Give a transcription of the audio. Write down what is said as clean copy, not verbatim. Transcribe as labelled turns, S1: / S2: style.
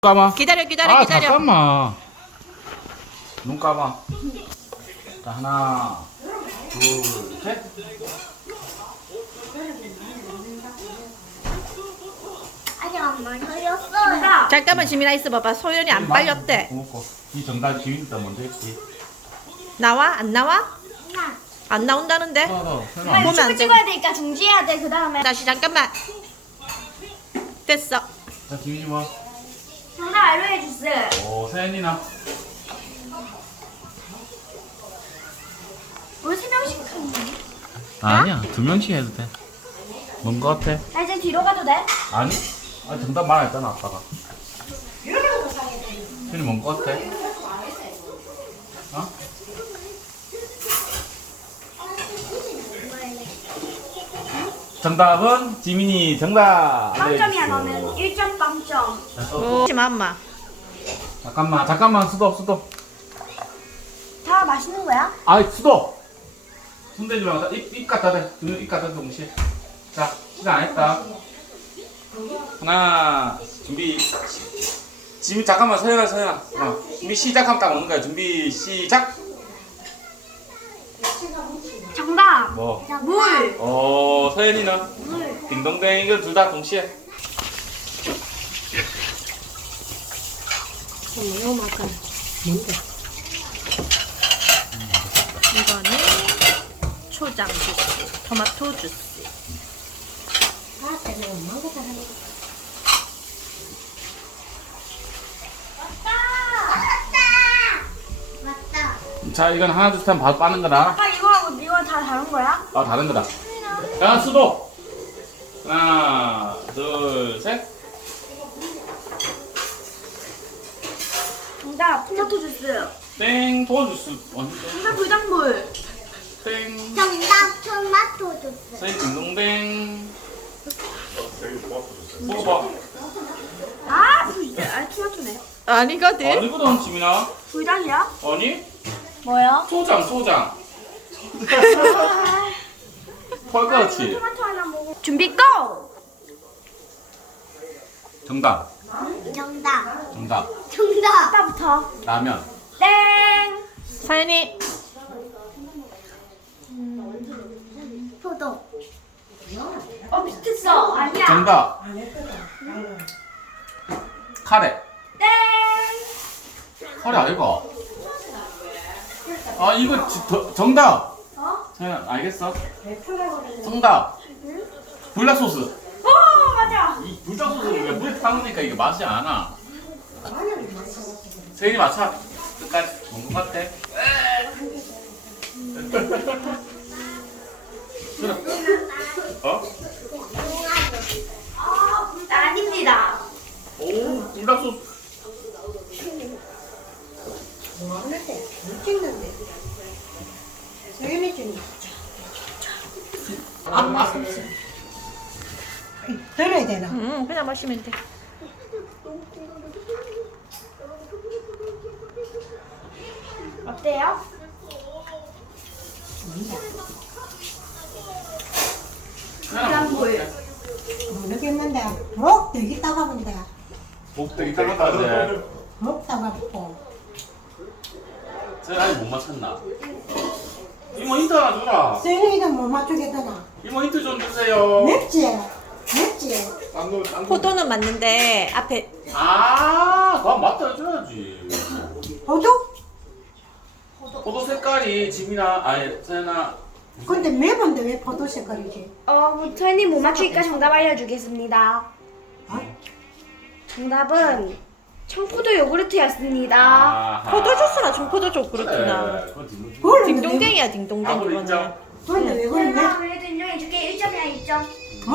S1: 감아.
S2: 기다려
S1: 아,
S2: 기다려.
S1: 잠깐만. 눈 감아. 자, 하나, 둘, 셋.
S3: 아직 안 말렸어요.
S2: 잠깐만 지민아 있어봐봐. 소연이 안 빨렸대.
S1: 고맙고. 이 정답 지민이다 먼저 했지.
S2: 나와? 안 나와? 안 나온다는데?
S1: 더,
S2: 보면 안
S3: 유튜브
S2: 돼.
S3: 찍어야 되니까 중지해야 돼. 그 다음에
S2: 다시 잠깐만. 됐어.
S1: 자, 지민이 뭐?
S3: 정답 알려해 주세요.
S1: 오, 서연이나.
S3: 우리 3명씩 하는 거야?
S1: 아니야, 2명씩 해도 돼. 뭔 거 같아?
S3: 나 이제 뒤로 가도 돼?
S1: 아니? 아, 정답 말했잖아, 아빠가. 서연이 뭔 거 같아? 어? 정답은 지민이 정답.
S3: 빵점이야
S1: 알려주십시오.
S3: 너는 1점 빵점.
S1: 자, 또.
S2: 하지마 엄마.
S1: 잠깐만, 수도.
S3: 다 맛있는 거야?
S1: 아이, 수도. 손대지 말고, 입 갖다 대. 입 갖다 대, 동시에. 자, 시작 안 했다. 하나, 준비. 지민, 잠깐만, 서연아. 준비 시작하면 딱 오는 거야. 준비, 시작.
S3: 정답.
S1: 뭐?
S3: 물.
S1: 서연이는?
S3: 물.
S1: 딩동댕, 이걸 둘 다 동시에.
S2: 이거는 초장 주스, 토마토 주스.
S3: 맞다.
S1: 자, 이건 하나, 둘, 셋 하면 바로 빠는 거다.
S3: 아빠 이거하고 이거 다 다른 거야?
S1: 아, 다른 거다. 자, 수도. 하나, 둘, 셋.
S3: 정답 토마토 주스.
S1: 땡, 도와주스.
S3: 정답 불닭물.
S1: 땡.
S3: 정답 토마토 주스.
S1: 서인 딩동댕. 먹어봐.
S3: 토마토네.
S2: 아니거든.
S1: 아니거든, 지민아.
S3: 불닭이야?
S1: 아니?
S3: 뭐야?
S1: 소장. 펄같이.
S3: 토마토 하나 먹어. 준비 고!
S1: 정답.
S3: 정답.
S1: 정답.
S3: 아빠부터.
S1: 라면.
S3: 땡.
S2: 서연이.
S3: 포도. 비슷했어. 아니야.
S1: 정답. 카레.
S3: 땡.
S1: 카레 아이가? 아, 이거 정답.
S3: 어?
S1: 서연, 알겠어? 정답. 불닭소스.
S3: 오 맞아.
S1: 이 불닭소스를 왜 물에 타놓으니까 이게 맛이 안 나. 세인이 맞춰. 끝까지 뭔 것 같아? 어?
S3: 아닙니다.
S1: 오, 불닭소스.
S4: 뭐하는데? 못 찍는데? 서연이 좀 들어야 되나?
S2: 그냥 마시면 돼.
S3: 어때요? 불닭물.
S4: 모르겠는데 목 되게 따가운데
S1: 목되게 따뜻하지.
S4: 목 따갑고
S1: 쟤 아직 못 맞췄나? 이모 힌트 하나 주라.
S4: 서연이도 못 맞추겠더나.
S1: 이모 힌트 좀 주세요.
S4: 맵지? 맵지?
S2: 포도는 맞는데 앞에
S1: 그럼 맞다 해줘야지.
S4: 호두?
S1: 포도 색깔이 지민아, 아니 서연아.
S4: 근데 맵은데 왜 포도 색깔이지?
S3: 저희는 못 맞추니까 정답 알려주겠습니다.
S4: 어?
S3: 정답은 청포도 요구르트였습니다.
S1: 아하.
S2: 포도 주스나 청포도 그렇구나.
S1: 그래, 그건 딩동댕.
S4: 그걸 근데 왜-
S2: 딩동댕이야 딩동댕
S1: 아무리
S2: 이거는.
S1: 인정.
S4: 근데 왜 그런데?
S3: 그래도 인정해줄게. 1점이야 1점.